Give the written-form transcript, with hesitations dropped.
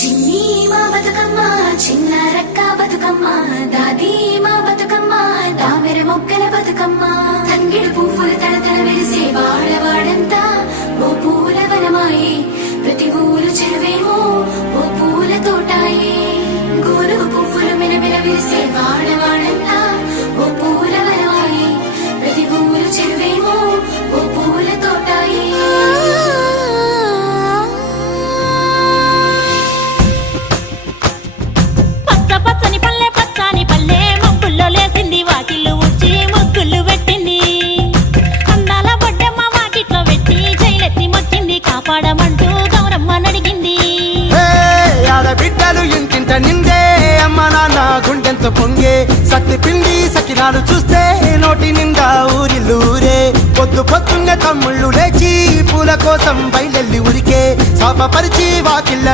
చిన్ని మా బతుకమ్మ చిన్న రక్క బతుకమ్మ దాది మా బతుకమ్మ దామెర మొక్కల బతుకమ్మ తంగిడు పువ్వులు తడతడ వెలిసే వాడవాడంతా ఓ పూల వనమాయే ప్రతి ఊరు చెరువేమో ఓ పూల తోటాయే గోరుగు పువ్వులు మెలమెల విరిసే వాడవాడంతా ఓ పూల వనమాయే ప్రతి ఊరు చెరువేమో ఓ పూల తోటాయే పచ్చని పల్లె పచ్చని పల్లె మబ్బుల్లో లేసింది వాకిళ్ళు ఊడ్చి ముగ్గులు పెట్టింది అందాల బొడ్డమ్మ వాకిట్లో పెట్టి జైలెత్తి మొక్కింది కాపాడమంటూ గౌరమ్మ నడిగింది ఆడబిడ్డలు ఇంటింట నిందే అమ్మ నాన్న గుండెంత పొంగే సత్తి పిండి సకినాలు చూస్తే నోటి నిండా ఊరిల్లూరే పొద్దున్నే తమ్ముళ్ళు లేచి పూల కోసం బయలెల్లి ఉరికే శాపపరిచి వాకిళ్ళలో